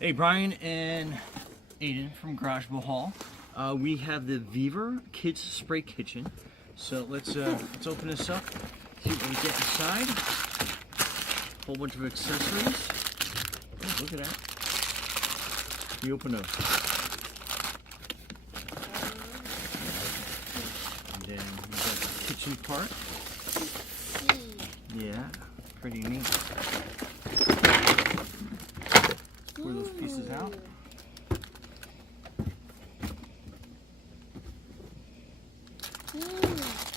Hey, Brian and Aiden from Garage Hall. We have the VEVOR Kids Spray Kitchen. So let's open this up, see what we get inside. A whole bunch of accessories. Oh, look at that. We open up. And then we got the kitchen part. Yeah, pretty neat. Pour those pieces out.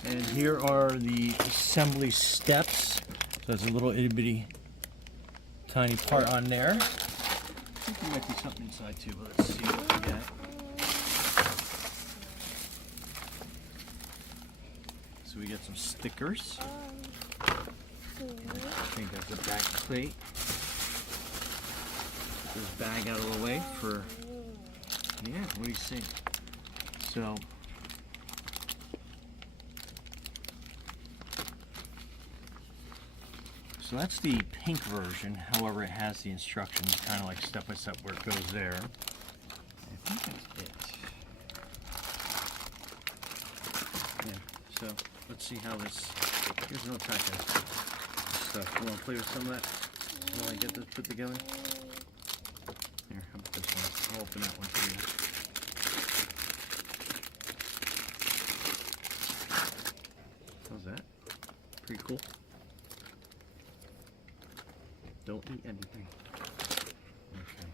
And here are the assembly steps. So there's a little itty bitty tiny part on there. I think there might be something inside too, but let's see what we got. So we got some stickers. I think that's a back plate. Put this bag out of the way for, yeah, what do you see? So that's the pink version. However, it has the instructions kind of like step by step where it goes there. I think that's it. Yeah, so let's see how this, here's another pack of stuff. You want to play with some of that while I get this put together? Here, how about this one? I'll open that one for you. How's that? Pretty cool. Don't eat anything. Okay.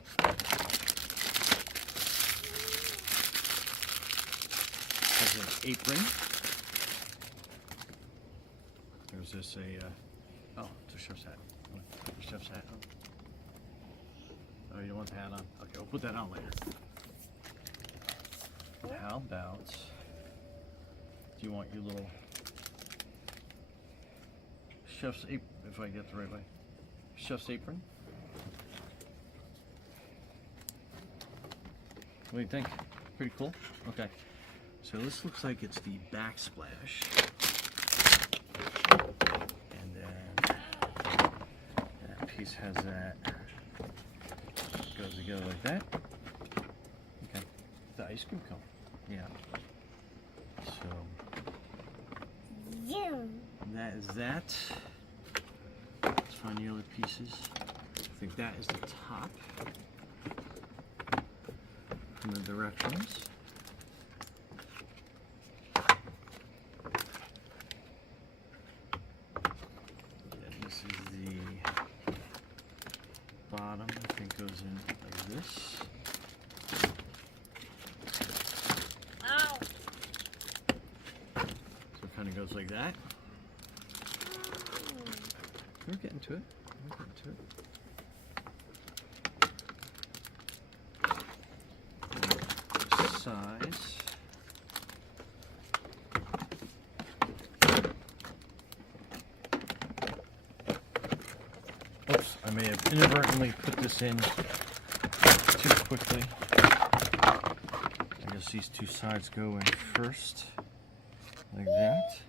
There's an apron. There's this oh, it's a chef's hat. The chef's hat. Oh, you don't want the hat on? Okay, we'll put that on later. How about, do you want your little chef's apron, if I get the right way? Chef's apron. What do you think? Pretty cool? Okay. So this looks like it's the backsplash. And then that piece has that. Goes together like that. Okay. The ice cream cone. Yeah. So that is that. Let's find the other pieces. I think that is the top. And the directions. And this is the bottom. I think goes in like this. Ow! So it kind of goes like that. We're getting to it. We're getting to it. Size. Oops, I may have inadvertently put this in too quickly. I guess these two sides go in first, like that.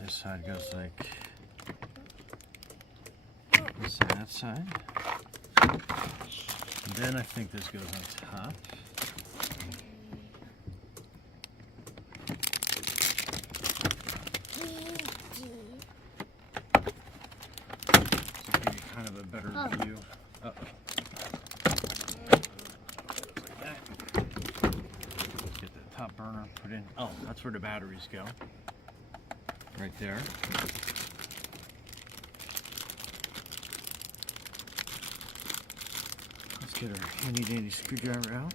This side goes like this and that side. And then I think this goes on top. So give you kind of a better view. Uh-oh. Like that. Get the top burner put in. Oh, that's where the batteries go. Right there. Let's get our handy dandy screwdriver out.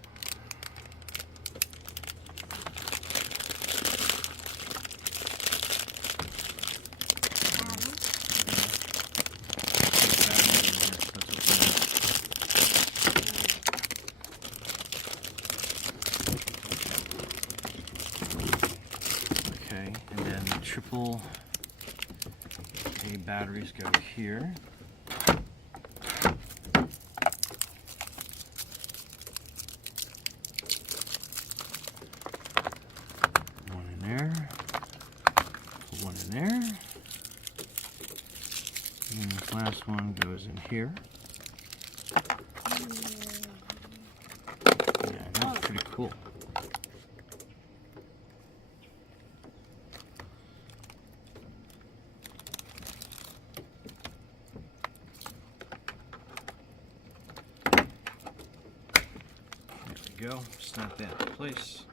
Okay, and then the triple A batteries go here. One in there. Put one in there. And this last one goes in here. Yeah, that's pretty cool. There we go. Snap that in place.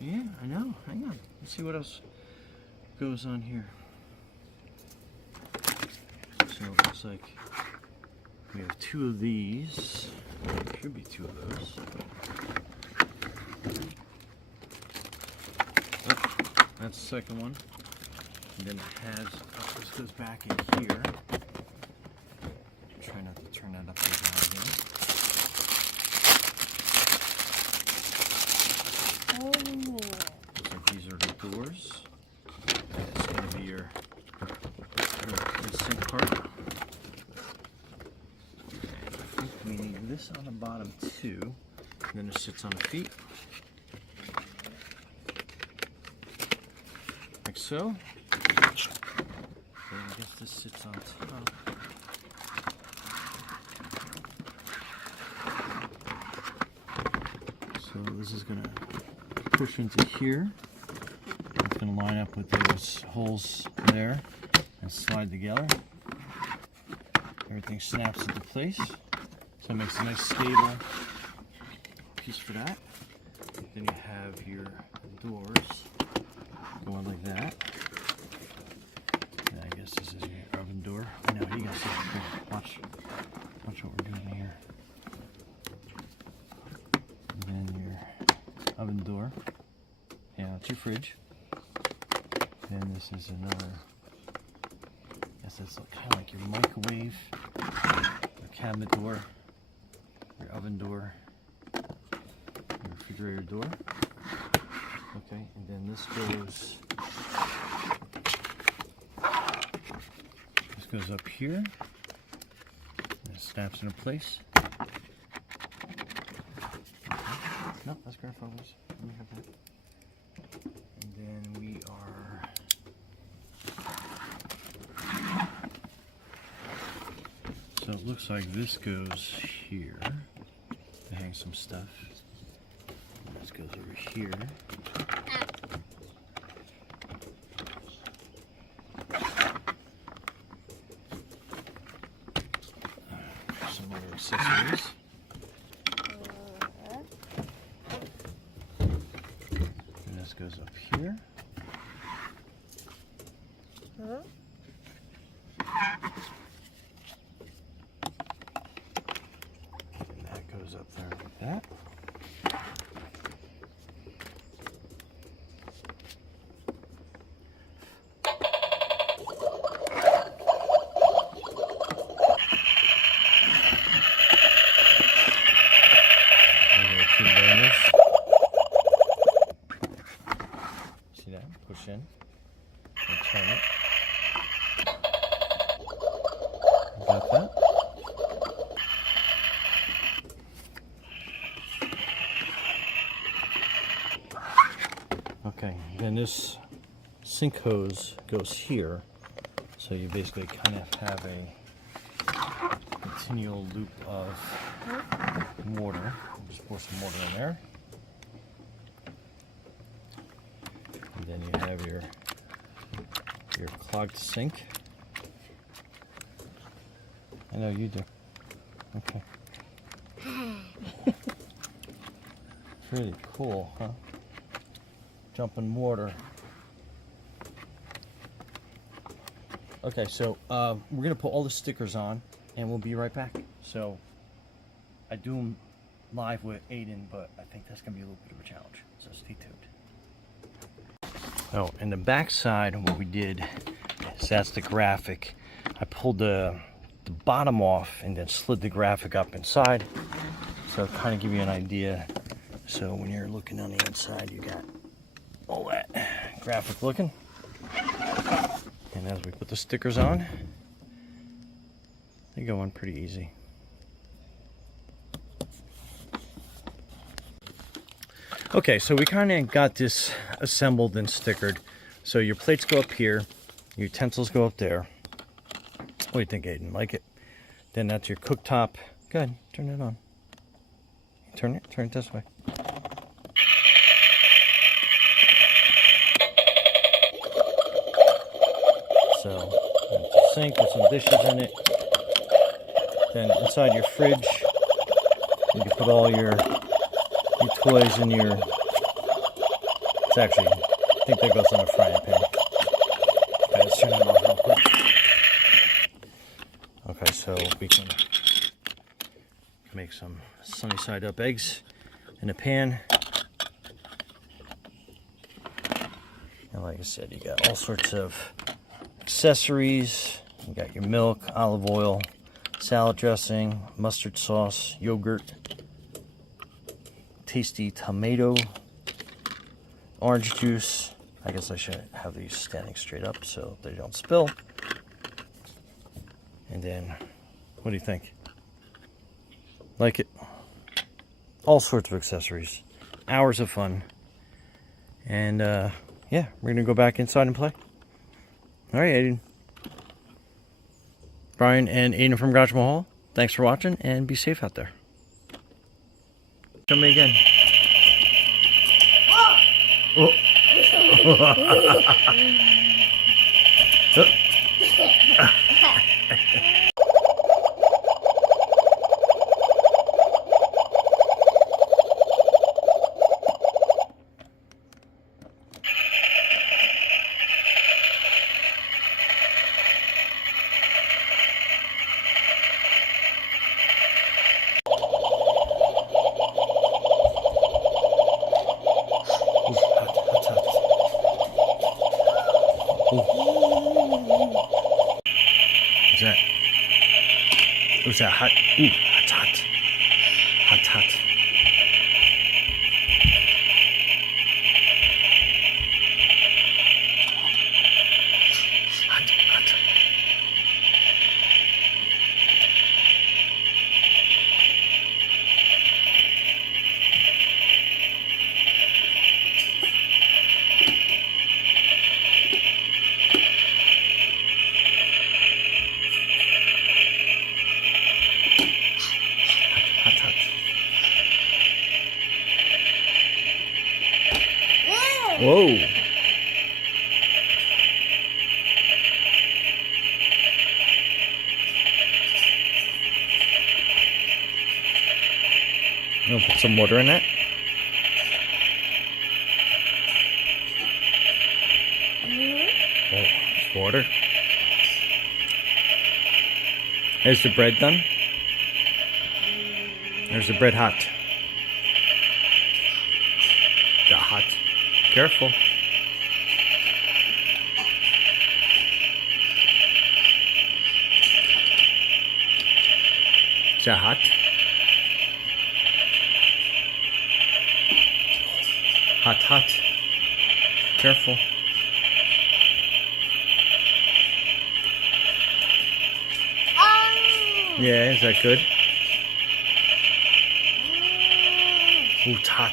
Yeah, I know. Hang on. Let's see what else goes on here. So it looks like we have 2 of these. There should be 2 of those. Oh, that's the second one. And then it has, this goes back in here. Try not to turn that upside down again. Looks like these are the doors. That's going to be your sink part. And I think we need this on the bottom too. And then it sits on the feet. Like so. And I guess this sits on top. So this is going to push into here. It's going to line up with those holes there and slide together. Everything snaps into place. So it makes a nice stable piece for that. Then you have your doors going like that. And I guess this is your oven door. I know, you guys see it. Watch what we're doing here. And then your oven door. Yeah, that's your fridge. And this is another, I guess that's kind of like your microwave, your cabinet door, your oven door, your refrigerator door. Okay, and then this goes up here, and it snaps into place. No, that's grandfather's. Let me have that. And then we are so it looks like this goes here to hang some stuff. And this goes over here. Some other accessories. And this goes up here. And that goes up there like that. See that? Push in and turn it. Got that? Okay, then this sink hose goes here, so you basically kind of have a continual loop of water. Just pour some water in there. And then you have your clogged sink. I know you do. Okay. Pretty cool, huh? Jumping water. Okay, so we're gonna put all the stickers on, and we'll be right back. So I do them live with Aiden, but I think that's gonna be a little bit of a challenge. So stay tuned. Oh, and the back side, what we did is that's the graphic. I pulled the bottom off and then slid the graphic up inside, so kind of give you an idea. So when you're looking on the inside, you got all that graphic looking. And as we put the stickers on, they go on pretty easy. Okay, so we kind of got this assembled and stickered. So your plates go up here, your utensils go up there. What do you think, Aiden? Like it? Then that's your cooktop. Go ahead, turn it on. Turn it this way. So, there's a sink with some dishes in it. Then inside your fridge, you can put all your toys in your... It's actually, I think that goes on a frying pan. Okay, let's turn it on real quick. Okay, so we can make some sunny side up eggs in a pan. And like I said, you got all sorts of accessories. You got your milk, olive oil, salad dressing, mustard sauce, yogurt, tasty tomato, orange juice. I guess I should have these standing straight up so they don't spill. And then, what do you think? Like it? All sorts of accessories. Hours of fun. And, yeah, we're going to go back inside and play. All right, Aiden. Brian and Aiden from Garage Mahal, thanks for watching, and be safe out there. Show me again. Oh. What's that? Hot? Ooh, hot, hot. Hot, hot. Hot, hot. Whoa. I'll put some water in it. Oh, it's water. Is the bread done? There's the bread hot. Got hot. Careful. Is that hot? Hot, hot. Careful. Yeah, is that good? Ooh, it's hot.